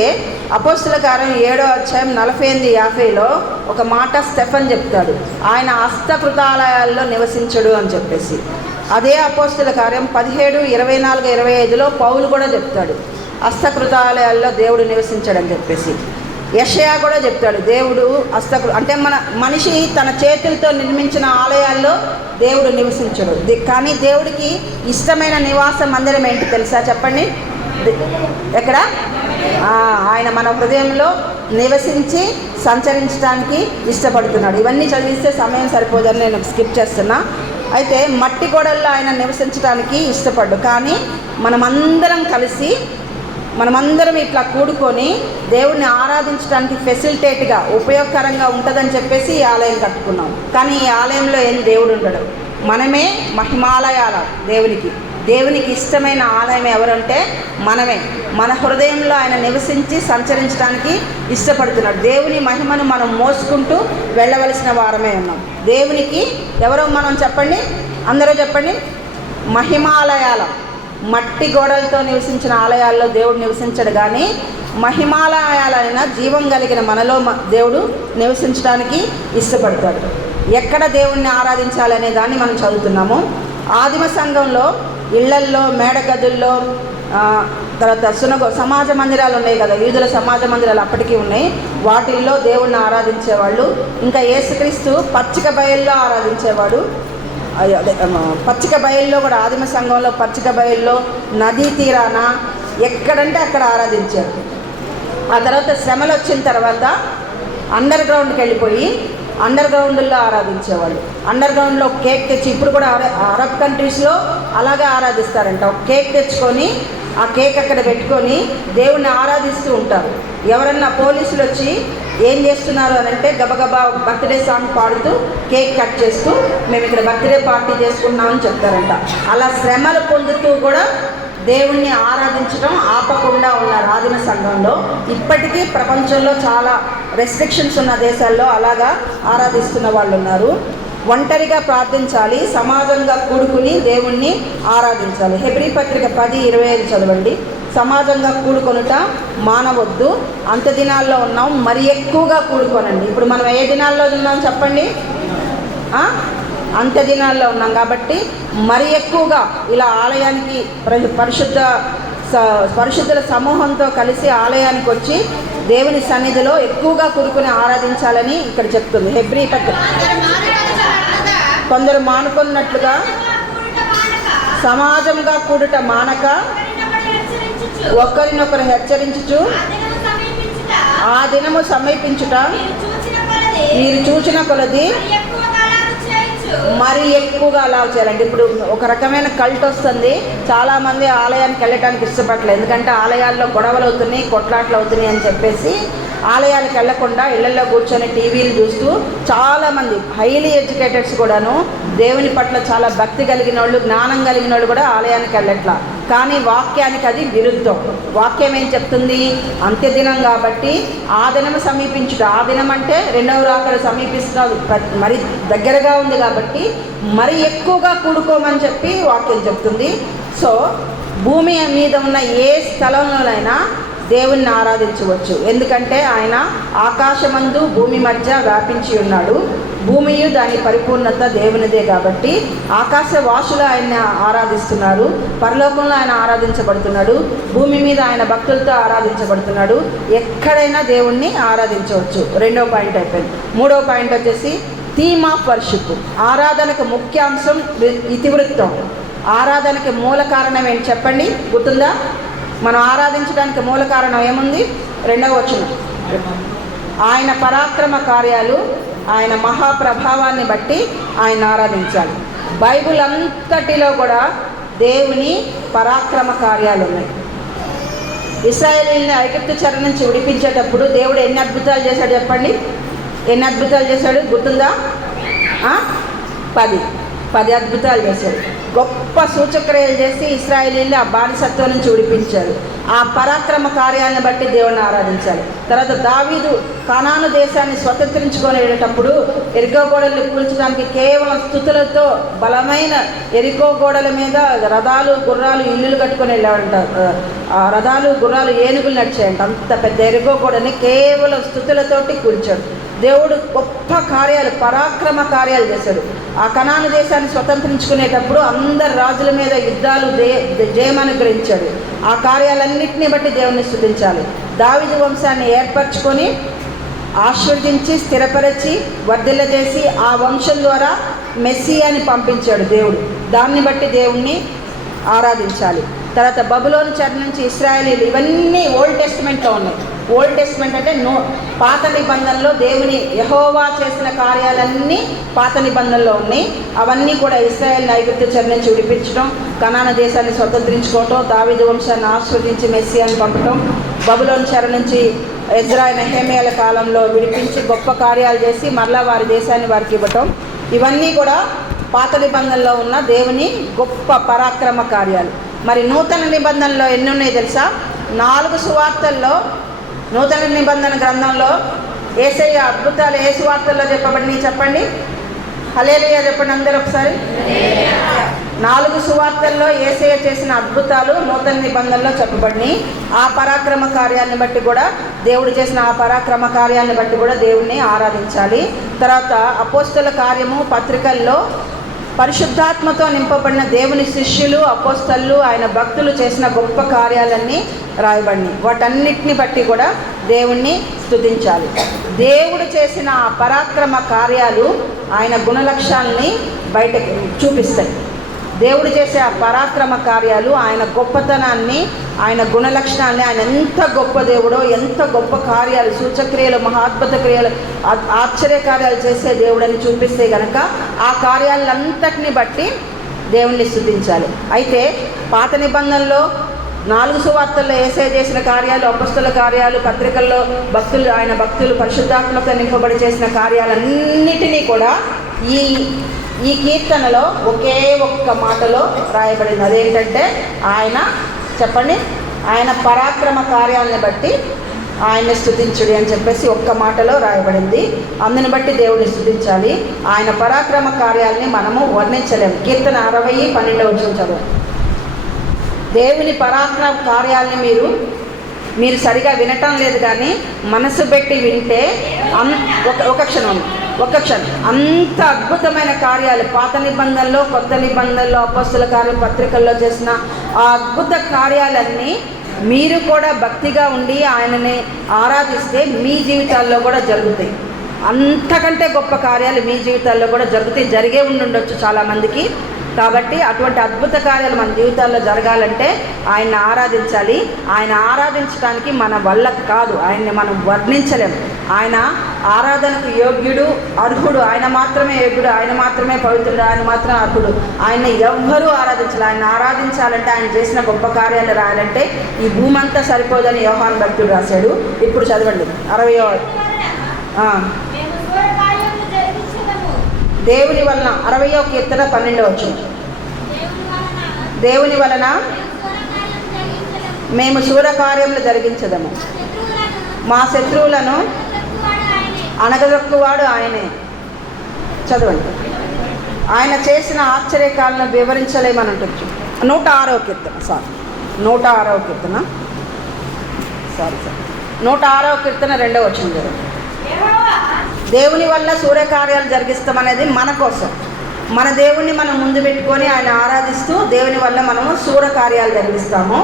అపోస్తుల కార్యం 7వ అధ్యాయం 48-50లో ఒక మాట స్టెఫన్ చెప్తాడు, ఆయన హస్తకృతాలయాల్లో నివసించడు అని చెప్పేసి. అదే అపోస్తుల కార్యం 17:24-25లో పౌలు కూడా చెప్తాడు, హస్తకృతాలయాల్లో దేవుడు నివసించడని చెప్పేసి. యెషయా కూడా చెప్తాడు, దేవుడు అంటే మనిషి తన చేతులతో నిర్మించిన ఆలయాల్లో దేవుడు నివసించడు. కానీ దేవుడికి ఇష్టమైన నివాస మందిరం ఏంటి తెలుసా చెప్పండి? ఎక్కడ? ఆయన మన హృదయంలో నివసించి సంచరించడానికి ఇష్టపడుతున్నాడు. ఇవన్నీ చదివిస్తే సమయం సరిపోదని నేను స్కిప్ చేస్తున్నా. అయితే మట్టి గోడల్లో ఆయన నివసించడానికి ఇష్టపడ్డు. కానీ మనమందరం ఇట్లా కూడుకొని దేవుడిని ఆరాధించడానికి ఫెసిలిటేట్గా ఉపయోగకరంగా ఉంటుందని చెప్పేసి ఈ ఆలయం కట్టుకున్నాం. కానీ ఈ ఆలయంలో ఏం దేవుడు ఉండడు, మనమే మహిమాలయాల దేవునికి ఇష్టమైన ఆలయం ఎవరంటే మనమే. మన హృదయంలో ఆయన నివసించి సంచరించడానికి ఇష్టపడుతున్నాడు. దేవుని మహిమను మనం మోసుకుంటూ వెళ్ళవలసిన వారమే ఉన్నాం. దేవునికి ఎవరో మనం చెప్పండి, అందరూ చెప్పండి. మహిమాలయాల మట్టి గోడలతో నివసించిన ఆలయాల్లో దేవుడు నివసించడు. కానీ మహిమాలయాలైన జీవం కలిగిన మనలో దేవుడు నివసించడానికి ఇష్టపడతాడు. ఎక్కడ దేవుణ్ణి ఆరాధించాలనే దాన్ని మనం చదువుతున్నాము. ఆదిమ సంఘంలో ఇళ్లల్లో, మేడగదుల్లో, తర్వాత సమాజ మందిరాలు ఉన్నాయి కదా, యూదుల సమాజ మందిరాలు అప్పటికీ ఉన్నాయి. వాటిల్లో దేవుణ్ణి ఆరాధించేవాళ్ళు. ఇంకా యేసుక్రీస్తు పచ్చిక బయల్లో ఆరాధించేవాడు. పచ్చిక బయల్లో కూడా ఆదిమ సంఘంలో పచ్చిక బయల్లో, నదీ తీరాన, ఎక్కడంటే అక్కడ ఆరాధించారు. ఆ తర్వాత శ్రమలు వచ్చిన తర్వాత అండర్ గ్రౌండ్కి వెళ్ళిపోయి అండర్ గ్రౌండ్లో ఆరాధించేవాళ్ళు. అండర్ గ్రౌండ్లో కేక్ తెచ్చి, ఇప్పుడు కూడా అరబ్ కంట్రీస్లో అలాగే ఆరాధిస్తారంట. ఒక కేక్ తెచ్చుకొని ఆ కేక్ అక్కడ పెట్టుకొని దేవుణ్ణి ఆరాధిస్తూ ఉంటారు. ఎవరన్నా పోలీసులు వచ్చి ఏం చేస్తున్నారు అని అంటే గబగబా బర్త్డే సాంగ్ పాడుతూ కేక్ కట్ చేస్తూ మేము ఇక్కడ బర్త్డే పార్టీ చేసుకున్నామని చెప్తారంట. అలా శ్రమలు పొందుతూ కూడా దేవుణ్ణి ఆరాధించడం ఆపకుండా ఉన్నారు ఆదిమ సంఘంలో. ఇప్పటికీ ప్రపంచంలో చాలా రెస్ట్రిక్షన్స్ ఉన్న దేశాల్లో అలాగా ఆరాధిస్తున్న వాళ్ళు ఉన్నారు. ఒంటరిగా ప్రార్థించాలి, సమాజంగా కూడుకుని దేవుణ్ణి ఆరాధించాలి. హెబ్రీ పత్రిక 10:25 చదవండి. సమాజంగా కూడుకొనుట మానవద్దు, అంత్య దినాల్లో ఉన్నాం, మరి ఎక్కువగా కూడుకోనండి. ఇప్పుడు మనం ఏ దినాల్లో ఉన్నాం చెప్పండి? అంత్య దినాల్లో ఉన్నాం కాబట్టి మరి ఎక్కువగా ఇలా ఆలయానికి పరిశుద్ధుల సమూహంతో కలిసి ఆలయానికి వచ్చి దేవుని సన్నిధిలో ఎక్కువగా కూడుకుని ఆరాధించాలని ఇక్కడ చెప్తుంది హెబ్రీ పత్రిక. కొందరు మానుకున్నట్లుగా సమాజంగా కూడుట మానక ఒకరినొకరు హెచ్చరించుచు ఆ దినము సమీపించుట మీరు చూచిన కొలది మరి ఎక్కువగా అలా చేయాలండి. ఇప్పుడు ఒక రకమైన కల్ట్ వస్తుంది, చాలామంది ఆలయానికి వెళ్ళటానికి ఇష్టపడలేదు. ఎందుకంటే ఆలయాల్లో గొడవలు అవుతున్నాయి, కొట్లాట్లు అవుతున్నాయి అని చెప్పేసి ఆలయాలకు వెళ్లకుండా ఇళ్లలో కూర్చొని టీవీలు చూస్తూ చాలామంది హైలీ ఎడ్యుకేటెడ్స్ కూడాను దేవుని పట్ల చాలా భక్తి కలిగిన వాళ్ళు, జ్ఞానం కలిగిన వాళ్ళు కూడా ఆలయానికి వెళ్ళట్లా. కానీ వాక్యానికి అది విరుద్ధం. వాక్యం ఏం చెప్తుంది? అంత్యదినం కాబట్టి ఆ దినం సమీపించుట, ఆ దినం అంటే రెండవ రాకడ సమీపిస్తున్న మరి దగ్గరగా ఉంది కాబట్టి మరి ఎక్కువగా కూడుకోమని చెప్పి వాక్యం చెప్తుంది. సో భూమి మీద ఉన్న ఏ స్థలంలోనైనా దేవుణ్ణి ఆరాధించవచ్చు. ఎందుకంటే ఆయన ఆకాశమందు భూమి మధ్య వ్యాపించి ఉన్నాడు. భూమియు దాని పరిపూర్ణత దేవునిదే కాబట్టి ఆకాశవాసులు ఆయన ఆరాధిస్తున్నారు, పరలోకంలో ఆయన ఆరాధించబడుతున్నాడు, భూమి మీద ఆయన భక్తులతో ఆరాధించబడుతున్నాడు. ఎక్కడైనా దేవుణ్ణి ఆరాధించవచ్చు. 2వ పాయింట్ అయిపోయింది. 3వ పాయింట్ వచ్చేసి థీమ్ ఆఫ్ వర్షిప్. ఆరాధనకు ముఖ్యాంశం ఇతివృత్తం. ఆరాధనకి మూల కారణం ఏంటి చెప్పండి, గుర్తుందా? మనం ఆరాధించడానికి మూల కారణం ఏముంది? 2వ వచనం, ఆయన పరాక్రమ కార్యాలు, ఆయన మహాప్రభావాన్ని బట్టి ఆయన ఆరాధించాలి. బైబిల్ అంతటిలో కూడా దేవుని పరాక్రమ కార్యాలు ఉన్నాయి. ఇశ్రాయేలీయుల్ని ఐగుప్తు చెర నుంచి విడిపించేటప్పుడు దేవుడు ఎన్ని అద్భుతాలు చేశాడు చెప్పండి? ఎన్ని అద్భుతాలు చేశాడు గుర్తుందా? 10 అద్భుతాలు చేశాడు. గొప్ప సూచక్రియలు చేసి ఇశ్రాయేలీయుల్ని ఆ బానిసత్వం నుంచి విడిపించాడు. ఆ పరాక్రమ కార్యాలను బట్టి దేవుణ్ణి ఆరాధించాలి. తర్వాత దావీదు కనాను దేశాన్ని స్వతంత్రించుకునేటప్పుడు ఎరికో గోడలు కూల్చడానికి కేవలం స్తుతులతో బలమైన ఎరికో గోడల మీద రథాలు గుర్రాలు ఇల్లులు కట్టుకొని వెళ్ళాడంట. ఆ రథాలు గుర్రాలు ఏనుగులు నడిచాయంట. అంత పెద్ద ఎరికో గోడని కేవలం స్తుతులతోటి కూల్చాడు. దేవుడు గొప్ప కార్యాలు, పరాక్రమ కార్యాలు చేశాడు. ఆ కనాను దేశాన్ని స్వతంత్రించుకునేటప్పుడు అందరు రాజుల మీద యుద్ధాలు జయమనుగ్రహించాడు. ఆ కార్యాలన్నింటినీ బట్టి దేవుణ్ణి స్తుతించాలి. దావీదు వంశాన్ని ఏర్పరచుకొని ఆశీర్వదించి స్థిరపరిచి వర్ధిల్లజేసి ఆ వంశం ద్వారా మెస్సియాని పంపించాడు దేవుడు. దాన్ని బట్టి దేవుణ్ణి ఆరాధించాలి. తర్వాత బబులోను చెర నుంచి ఇశ్రాయేలీయులు, ఇవన్నీ ఓల్డ్ టెస్టిమెంట్లో ఉన్నాయి. ఓల్డ్ టెస్టిమెంట్ అంటే పాత నిబంధనలో దేవుని యెహోవా చేసిన కార్యాలన్నీ పాత నిబంధనలో ఉన్నాయి. అవన్నీ కూడా ఇశ్రాయేల్ ఐగుప్తు చెర నుంచి విడిపించడం, కనాను దేశాన్ని స్వతంత్రించుకోవటం, దావీదు వంశాన్ని ఆశీర్వదించి మెస్సియాని పంపటం, బబులోను చెర నుంచి ఎజ్రా నెహెమీయాల కాలంలో విడిపించి గొప్ప కార్యాలు చేసి మరలా వారి దేశాన్ని వారికి ఇవ్వటం, ఇవన్నీ కూడా పాత నిబంధనలో ఉన్న దేవుని గొప్ప పరాక్రమ కార్యాలు. మరి నూతన నిబంధనలో ఎన్ని ఉన్నాయి తెలుసా? 4 సువార్తల్లో, నూతన నిబంధన గ్రంథంలో యేసయ్య అద్భుతాలు ఏ సువార్తల్లో చెప్పబడినాయి చెప్పండి? హల్లెలూయా చెప్పండి అందరూ ఒకసారి. 4 సువార్తల్లో యేసయ్య చేసిన అద్భుతాలు నూతన నిబంధనలో చెప్పబడినాయి. ఆ పరాక్రమ కార్యాన్ని బట్టి కూడా, దేవుడు చేసిన ఆ పరాక్రమ కార్యాన్ని బట్టి కూడా దేవుణ్ణి ఆరాధించాలి. తర్వాత అపోస్తల కార్యము పత్రికల్లో పరిశుద్ధాత్మతో నింపబడిన దేవుని శిష్యులు, అపోస్తలు, ఆయన భక్తులు చేసిన గొప్ప కార్యాలన్నీ రాయబడినాయి. వాటన్నిటిని బట్టి కూడా దేవుణ్ణి స్తుతించాలి. దేవుడు చేసిన ఆ పరాక్రమ కార్యాలు ఆయన గుణలక్షణాలని బయటకు చూపిస్తాయి. దేవుడు చేసే ఆ పరాక్రమ కార్యాలు ఆయన గొప్పతనాన్ని, ఆయన గుణలక్షణాన్ని, ఆయన ఎంత గొప్ప దేవుడో, ఎంత గొప్ప కార్యాలు, సూచక్రియలు, మహాద్భుత క్రియలు, ఆశ్చర్య కార్యాలు చేసే దేవుడని చూపిస్తే కనుక ఆ కార్యాలంతటిని బట్టి దేవుణ్ణి స్తుతించాలి. అయితే పాత నిబంధనలో 4 సువార్తల్లో యేసయ్య చేసిన కార్యాలు, అపొస్తలుల కార్యాలు, పత్రికల్లో భక్తులు, ఆయన భక్తులు పరిశుద్ధాత్మతో నింపబడి చేసిన కార్యాలన్నిటినీ కూడా ఈ కీర్తనలో ఒకే ఒక్క మాటలో రాయబడింది. అదేంటంటే ఆయన చెప్పండి, ఆయన పరాక్రమ కార్యాలను బట్టి ఆయన్ని స్తుతించుడి అని చెప్పేసి ఒక్క మాటలో రాయబడింది. అందుని బట్టి దేవుడిని స్తుతించాలి. ఆయన పరాక్రమ కార్యాలని మనము వర్ణించలేము. కీర్తన 60:12 చదువు. దేవుని పరాక్రమ కార్యాలని మీరు సరిగా వినటం లేదు, కానీ మనసు పెట్టి వింటే ఒక క్షణం అంత అద్భుతమైన కార్యాలు పాత నిబంధనలో, కొత్త నిబంధనలో, అపొస్తలుల కార్యం పత్రికల్లో చేసిన ఆ అద్భుత కార్యాలన్నీ మీరు కూడా భక్తిగా ఉండి ఆయనని ఆరాధిస్తే మీ జీవితాల్లో కూడా జరుగుతాయి. అంతకంటే గొప్ప కార్యాలు మీ జీవితాల్లో కూడా జరుగుతాయి, జరిగే ఉండొచ్చు చాలామందికి. కాబట్టి అటువంటి అద్భుత కార్యాలు మన జీవితాల్లో జరగాలంటే ఆయన్ని ఆరాధించాలి. ఆయన ఆరాధించడానికి మన వల్ల కాదు, ఆయన్ని మనం వర్ణించలేము. ఆయన ఆరాధనకు యోగ్యుడు, అర్హుడు. ఆయన మాత్రమే యోగ్యుడు, ఆయన మాత్రమే పవిత్రుడు, ఆయన మాత్రమే అర్హుడు. ఆయన్ని ఎవ్వరూ ఆరాధించాలి. ఆయన ఆరాధించాలంటే, ఆయన చేసిన గొప్ప కార్యాలు రాయాలంటే ఈ భూమి అంతా సరిపోదని యోహాను భక్తుడు రాశాడు. ఇప్పుడు చదవండి 60వ దేవుని వలన 60వ కీర్తన 12 దేవుని వలన మేము శూర కార్యములు జరిగించదము, మా శత్రువులను అణగదొక్కువాడు ఆయనే. చదవండి. ఆయన చేసిన ఆశ్చర్యకాలను వివరించలేమని ఉంటుంది. 106వ కీర్తన 106వ కీర్తన సారీ 106వ కీర్తన 2వ వచనం. దేవుని వల్ల సూర్యకార్యాలు జరిగిస్తామనేది మన కోసం. మన దేవుణ్ణి మనం ముందు పెట్టుకొని ఆయన ఆరాధిస్తూ దేవుని వల్ల మనము సూర్యకార్యాలు జరిగిస్తాము.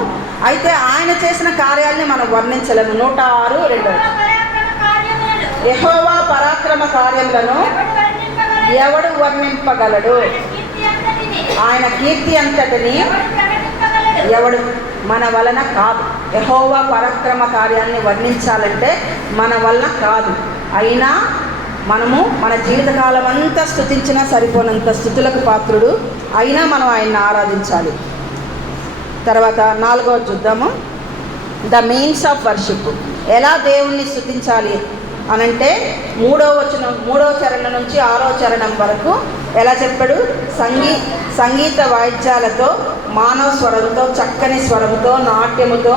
అయితే ఆయన చేసిన కార్యాలని మనం వర్ణించలేము. 106:2 యెహోవా పరాక్రమ కార్యములను ఎవడు వర్ణింపగలడు? ఆయన కీర్తి అంతటిని ఎవడు? మన వలన కాదు. యెహోవా పరాక్రమ కార్యాన్ని వర్ణించాలంటే మన వలన కాదు. అయినా మనము మన జీవితకాలం అంతా స్తుతించినా సరిపోనంత స్తుతులకు పాత్రుడు. అయినా మనం ఆయన్ని ఆరాధించాలి. తర్వాత 4వది చూద్దాము. The means of worship. ఎలా దేవుణ్ణి స్తుతించాలి అనంటే 3వ చరణం నుంచి 6వ చరణం వరకు ఎలా చెప్పాడు? సంగీత వాయిద్యాలతో, మానవ స్వరంతో, చక్కని స్వరంతో, నాట్యముతో,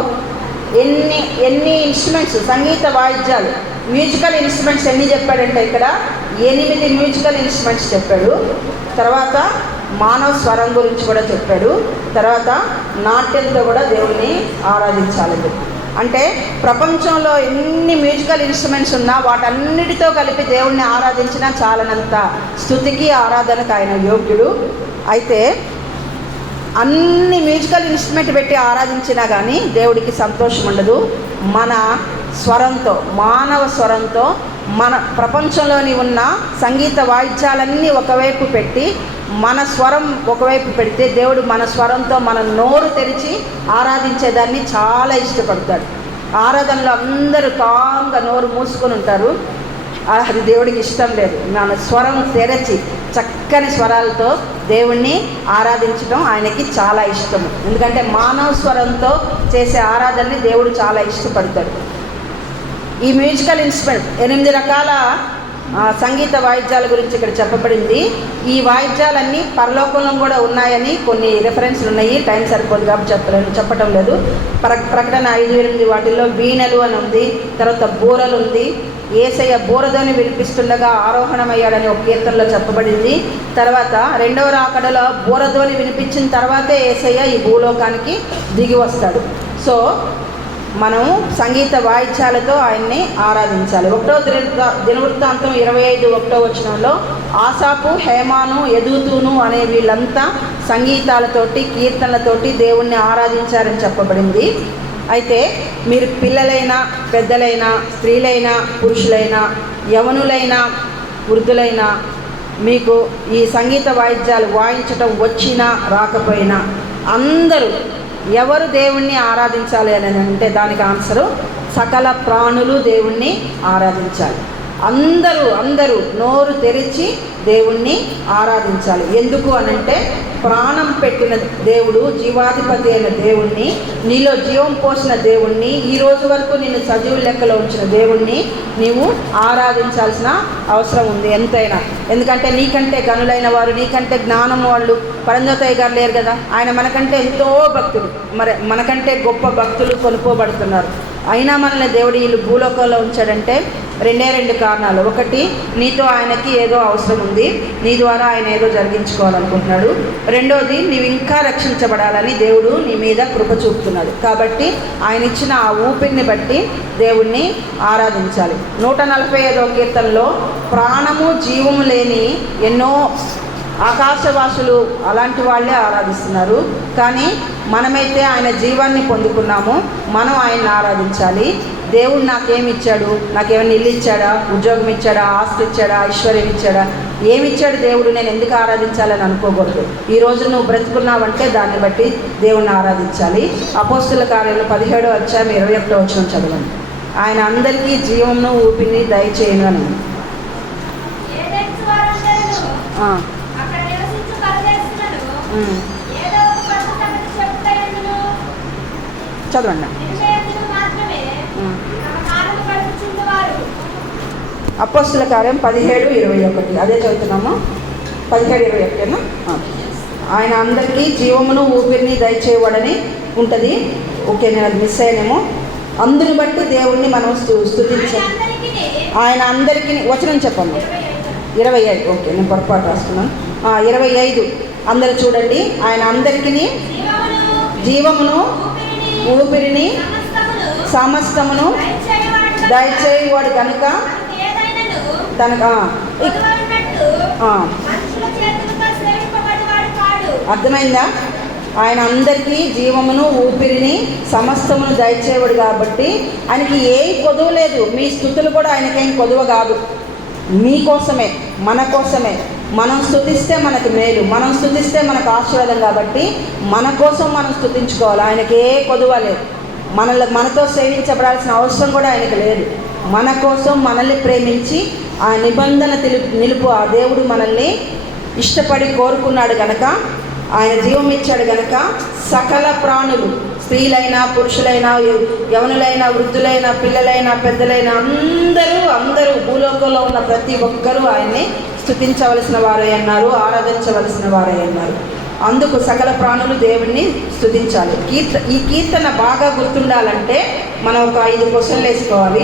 ఎన్ని ఇన్స్ట్రుమెంట్స్, సంగీత వాయిద్యాలు, మ్యూజికల్ ఇన్స్ట్రుమెంట్స్ ఎన్ని చెప్పాడంటే ఇక్కడ 8 మ్యూజికల్ ఇన్స్ట్రుమెంట్స్ చెప్పాడు. తర్వాత మానవ స్వరం గురించి కూడా చెప్పాడు. తర్వాత నాట్యంతో కూడా దేవుణ్ణి ఆరాధించాలి. అంటే ప్రపంచంలో ఎన్ని మ్యూజికల్ ఇన్స్ట్రుమెంట్స్ ఉన్నా వాటన్నిటితో కలిపి దేవుణ్ణి ఆరాధించినా చాలనంత స్తుతికి ఆరాధనకు ఆయన యోగ్యుడు. అయితే అన్ని మ్యూజికల్ ఇన్స్ట్రుమెంట్ పెట్టి ఆరాధించినా కానీ దేవుడికి సంతోషం ఉండదు. మన స్వరంతో, మానవ స్వరంతో, మన ప్రపంచంలోని ఉన్న సంగీత వాయిద్యాలన్నీ ఒకవైపు పెట్టి మన స్వరం ఒకవైపు పెడితే దేవుడు మన స్వరంతో మన నోరు తెరిచి ఆరాధించేదాన్ని చాలా ఇష్టపడతాడు. ఆరాధనలో అందరూ కామ్గా నోరు మూసుకొని ఉంటారు. అది దేవుడికి ఇష్టం లేదు. మన స్వరం తెరచి చక్కని స్వరాలతో దేవుణ్ణి ఆరాధించడం ఆయనకి చాలా ఇష్టము. ఎందుకంటే మానవ స్వరంతో చేసే ఆరాధనని దేవుడు చాలా ఇష్టపడతాడు. ఈ మ్యూజికల్ ఇన్స్ట్రుమెంట్ 8 రకాల సంగీత వాయిద్యాల గురించి ఇక్కడ చెప్పబడింది. ఈ వాయిద్యాలన్నీ పరలోకంలో కూడా ఉన్నాయని కొన్ని రెఫరెన్స్లు ఉన్నాయి. టైం సరిపోదు కాబట్టి చెప్పటం లేదు. ప్రకటన 5:8 వాటిల్లో వీణలు అని ఉంది. తర్వాత బూరలు ఉంది. యేసయ్య బూరధ్వని వినిపిస్తుండగా ఆరోహణమయ్యాడని ఒక కీర్తనలో చెప్పబడింది. తర్వాత 2వ రాకడలో బూరధ్వని వినిపించిన తర్వాతే యేసయ్య ఈ భూలోకానికి దిగి వస్తాడు. సో మనం సంగీత వాయిద్యాలతో ఆయన్ని ఆరాధించాలి. 1వ దినవృత్తాంతం 25:1 వచనంలో ఆసాపు, హేమాను, యెదూతూను అనే వీళ్ళంతా సంగీతాలతోటి, కీర్తనలతోటి దేవుణ్ణి ఆరాధించారని చెప్పబడింది. అయితే మీరు పిల్లలైనా, పెద్దలైనా, స్త్రీలైనా, పురుషులైనా, యవనులైనా, వృద్ధులైనా, మీకు ఈ సంగీత వాయిద్యాలు వాయించటం వచ్చినా రాకపోయినా అందరూ ఎవరు దేవుణ్ణి ఆరాధించాలి అని అంటే దానికి ఆన్సరు సకల ప్రాణులు దేవుణ్ణి ఆరాధించాలి. అందరూ నోరు తెరిచి దేవుణ్ణి ఆరాధించాలి. ఎందుకు అనంటే ప్రాణం పెట్టిన దేవుడు, జీవాధిపతి అయిన దేవుణ్ణి, నీలో జీవం పోసిన దేవుణ్ణి, ఈ రోజు వరకు నిన్ను సజీవు లెక్కలో ఉంచిన దేవుణ్ణి నీవు ఆరాధించాల్సిన అవసరం ఉంది ఎంతైనా. ఎందుకంటే నీకంటే గనులైన వారు, నీకంటే జ్ఞానం వాళ్ళు పరంజ్యోతయ్య గారు లేరు కదా. ఆయన మనకంటే ఎంతో భక్తులు, మరి మనకంటే గొప్ప భక్తులు కొనుక్కోబడుతున్నారు. అయినా మనల్ని దేవుడు వీళ్ళు భూలోకంలో ఉంచాడంటే 2 కారణాలు. ఒకటి, నీతో ఆయనకి ఏదో అవసరం ఉంది, నీ ద్వారా ఆయన ఏదో జరిగించుకోవాలనుకుంటున్నాడు. రెండోది, నీవు ఇంకా రక్షించబడాలని దేవుడు నీ మీద కృప చూపుతున్నాడు. కాబట్టి ఆయన ఇచ్చిన ఆ ఊపిరిని బట్టి దేవుణ్ణి ఆరాధించాలి. 145వ కీర్తనలో ప్రాణము జీవము లేని ఎన్నో ఆకాశవాసులు అలాంటి వాళ్ళే ఆరాధిస్తున్నారు. కానీ మనమైతే ఆయన జీవాన్ని పొందుకున్నాము. మనం ఆయన్ని ఆరాధించాలి. దేవుడు నాకేమి ఇచ్చాడు? నాకేమైనా ఇల్లు ఇచ్చాడా? ఉద్యోగం ఇచ్చాడా? ఆస్తి ఇచ్చాడా? ఐశ్వర్యం ఇచ్చాడా? ఏమిచ్చాడు దేవుడు? నేను ఎందుకు ఆరాధించాలని అనుకోకూడదు. ఈరోజు నువ్వు బ్రతుకున్నావంటే దాన్ని బట్టి దేవుణ్ణి ఆరాధించాలి. అపోస్తుల కార్యాలు 17వ అధ్యాయం 21వ వచనం చదవండి. ఆయన అందరికీ జీవమును ఊపిరిని దయచేయను అని. చదవండి. అపోస్తుల కార్యం 17:21 అదే చదువుతున్నాము. 17:21 ఆయన అందరికీ జీవమును ఊపిరిని దయచేయవాడని ఉంటుంది. ఓకే, నేను అది మిస్ అయ్యానేమో. అందుని బట్టి దేవుణ్ణి మనం స్తుతించాలి. ఆయన అందరికీ వచనం చెప్పండి. 25. ఓకే, నేను పొరపాటు రాసుకున్నాను. 25 అందరూ చూడండి. ఆయన అందరికీ జీవమును ఊపిరిని సమస్తమును దయచేయువాడు కనుక తనకు అర్థమైందా? ఆయన అందరికీ జీవమును ఊపిరిని సమస్తమును దయచేవాడు కాబట్టి ఆయనకి ఏ కొదువ లేదు. మీ స్తుతులు కూడా ఆయనకేం కొదువ కాదు. మీకోసమే, మన కోసమే. మనం స్తుతిస్తే మనకు మేలు, మనం స్తుతిస్తే మనకు ఆశీర్వాదం. కాబట్టి మన కోసం మనం స్తుతించుకోవాలి. ఆయనకి ఏ కొదువ లేదు. మనతో సేవించబడాల్సిన అవసరం కూడా ఆయనకు లేదు. మన కోసం మనల్ని ప్రేమించి ఆ నిబంధన నిలుపు ఆ దేవుడు మనల్ని ఇష్టపడి కోరుకున్నాడు కనుక, ఆయన జీవం ఇచ్చాడు కనుక సకల ప్రాణులు, స్త్రీలైనా పురుషులైనా యవనులైనా వృద్ధులైనా పిల్లలైనా పెద్దలైనా అందరూ భూలోకంలో ఉన్న ప్రతి ఒక్కరూ ఆయన్ని స్తుతించవలసిన వారై అన్నారు, ఆరాధించవలసిన వారై అన్నారు. అందుకు సకల ప్రాణులు దేవుణ్ణి స్తుతించాలి. ఈ కీర్తన బాగా గుర్తుండాలంటే మనం ఒక 5 క్వశ్చన్లు వేసుకోవాలి.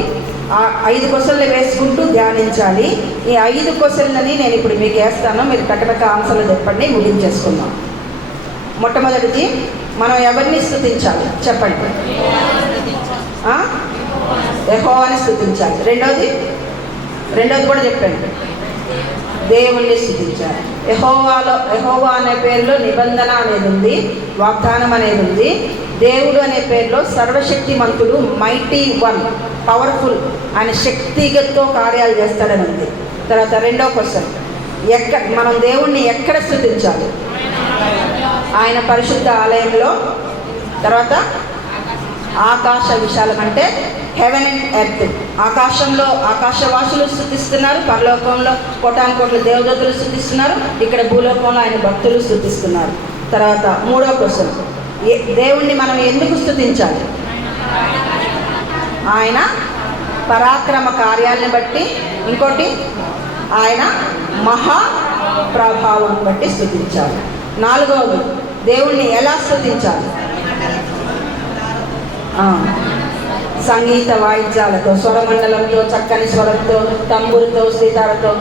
ఆ 5 క్వశ్చన్లు వేసుకుంటూ ధ్యానించాలి. ఈ 5 క్వశ్చన్లని నేను ఇప్పుడు మీకు వేస్తాను. మీరు టకటక ఆన్సర్లు చెప్పండి, ముగించేసుకుందాం. మొట్టమొదటిది, మనం ఎవరిని స్తుతించాలి చెప్పండి? యెహోవాని స్తుతించాలి. రెండోది కూడా చెప్పండి, దేవుణ్ణి స్తుతించాలి. యెహోవా అనే పేరులో నిబంధన అనేది ఉంది, వాగ్దానం అనేది ఉంది. దేవుడు అనే పేరులో సర్వశక్తిమంతుడు, మైటీ వన్, పవర్ఫుల్, ఆయన శక్తిగతో కార్యాలు చేస్తాడని ఉంది. తర్వాత రెండో క్వశ్చన్, మనం దేవుణ్ణి ఎక్కడ స్తుతించాలి? ఆయన పరిశుద్ధ ఆలయంలో. తర్వాత ఆకాశ విశాలం అంటే హెవెన్ అండ్ ఎర్త్. ఆకాశంలో ఆకాశవాసులు స్తుతిస్తున్నారు, పరలోకంలో కోటానుకోట్ల దేవదూతలు స్తుతిస్తున్నారు, ఇక్కడ భూలోకంలో ఆయన భక్తులు స్తుతిస్తున్నారు. తర్వాత మూడో క్వశ్చన్, దేవుణ్ణి మనం ఎందుకు స్తుతించాలి? ఆయన పరాక్రమ కార్యాలను బట్టి, ఇంకోటి ఆయన మహా ప్రభావం బట్టి స్తుతించాలి. నాలుగవది, దేవుణ్ణి ఎలా స్తుతించాలి? సంగీత వాయిద్యాలతో, స్వరమండలంతో, చక్కని స్వరంతో, తంబురుతో, సీతాలతో.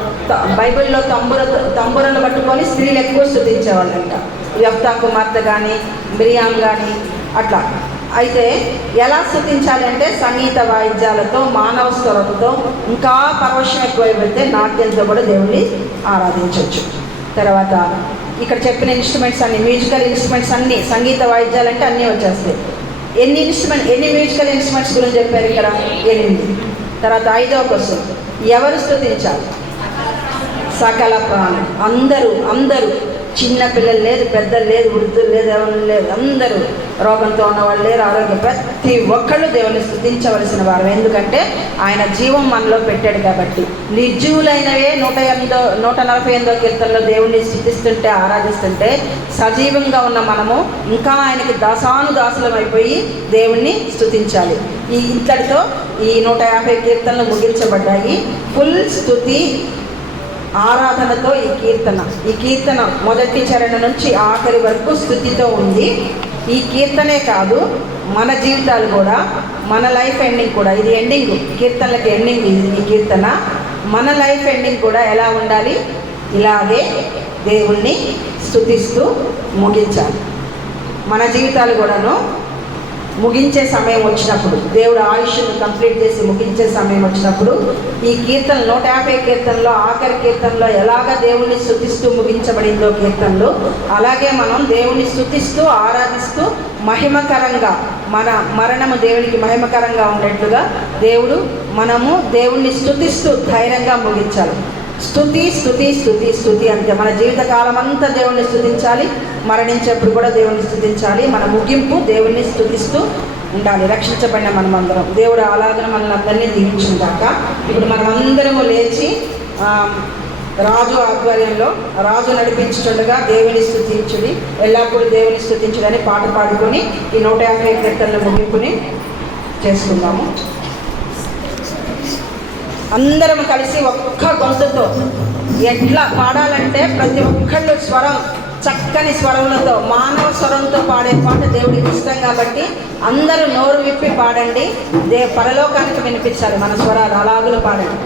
బైబిల్లో తంబురను పట్టుకొని స్త్రీలు ఎక్కువ స్తుతించేవాళ్ళంట. యెఫ్తా కుమార్తె కానీ, మిరియాం కానీ అట్లా. అయితే ఎలా స్తుతించాలి అంటే సంగీత వాయిద్యాలతో, మానవ స్వరంతో, ఇంకా పరవశం ఎక్కువైపోతే నాట్యంతో కూడా దేవుణ్ణి ఆరాధించవచ్చు. తర్వాత ఇక్కడ చెప్పిన ఇన్స్ట్రుమెంట్స్ అన్ని, మ్యూజికల్ ఇన్స్ట్రుమెంట్స్ అన్నీ, సంగీత వాయిద్యాలంటే అన్నీ వచ్చేస్తాయి. ఎన్ని మ్యూజికల్ ఇన్స్ట్రుమెంట్స్ గురించి చెప్పారు ఇక్కడ? 8. తర్వాత 5వ క్వశ్చన్, ఎవరు స్తుతించాలి? సకల ప్రాణులు, అందరూ, చిన్న పిల్లలు లేదు, పెద్దలు లేదు, వృద్ధులు లేదు, ఎవరు లేదు, అందరూ, రోగంతో ఉన్నవాళ్ళు లేరు, ఆరోగ్యం, ప్రతి ఒక్కళ్ళు దేవుని స్తుతించవలసిన వారు. ఎందుకంటే ఆయన జీవం మనలో పెట్టాడు కాబట్టి. నిర్జీవులైనవే 148వ కీర్తనలో దేవుణ్ణి స్తుతిస్తుంటే, ఆరాధిస్తుంటే, సజీవంగా ఉన్న మనము ఇంకా ఆయనకి దాసానుదాసులం అయిపోయి దేవుణ్ణి స్తుతించాలి. ఇంతటితో ఈ 150 కీర్తనలు ముగించబడ్డాయి. ఫుల్ స్తుతి ఆరాధనతో ఈ కీర్తన మొదటి చరణం నుంచి ఆఖరి వరకు స్తుతితో ఉంది. ఈ కీర్తనే కాదు, మన జీవితాలు కూడా, మన లైఫ్ ఎండింగ్ కూడా, ఇది ఎండింగ్, కీర్తనలకి ఎండింగ్ ఈ కీర్తన. మన లైఫ్ ఎండింగ్ కూడా ఎలా ఉండాలి? ఇలాగే దేవుణ్ణి స్తుతిస్తూ ముగించాలి. మన జీవితాలు కూడాను ముగించే సమయం వచ్చినప్పుడు, దేవుడు ఆయుష్ను కంప్లీట్ చేసి ముగించే సమయం వచ్చినప్పుడు, ఈ కీర్తన 150 కీర్తనలో ఆఖరి కీర్తనలో ఎలాగ దేవుణ్ణి స్తుతిస్తూ ముగించబడిందో కీర్తనలు, అలాగే మనం దేవుణ్ణి స్తుతిస్తూ ఆరాధిస్తూ మహిమకరంగా, మన మరణము దేవునికి మహిమకరంగా ఉండేట్లుగా మనము దేవుణ్ణి స్తుతిస్తూ ధైర్యంగా ముగించాలి. స్తుతి స్తుతి స్తుతి స్తుతి అంతే. మన జీవితకాలం అంతా దేవుణ్ణి స్తుతించాలి, మరణించేప్పుడు కూడా దేవుణ్ణి స్తుతించాలి. మన ముగింపు దేవుణ్ణి స్తుతిస్తూ ఉండాలి. రక్షించబడిన మనమందరం దేవుడు అలాగన మనల్ని అందరినీ దీవించుగాక. ఇప్పుడు మనమందరము లేచి రాజు ఆధ్వర్యంలో, రాజు నడిపించుండగా దేవుని స్తుతించుడి, ఎల్లప్పుడూ దేవుని స్తుతించుడని పాట పాడుకొని ఈ 150 కీర్తనల ముగింపుని చేసుకుందాము. అందరం కలిసి ఒక్క గొంతుతో ఎట్లా పాడాలంటే, ప్రతి ఒక్కళ్ళు చక్కని స్వరంలతో, మానవ స్వరంతో పాడే పాట దేవుడికి ఇష్టం కాబట్టి అందరూ నోరు విప్పి పాడండి. పరలోకానికి వినిపించాలి మన స్వరాలు, అలాగులు పాడండి.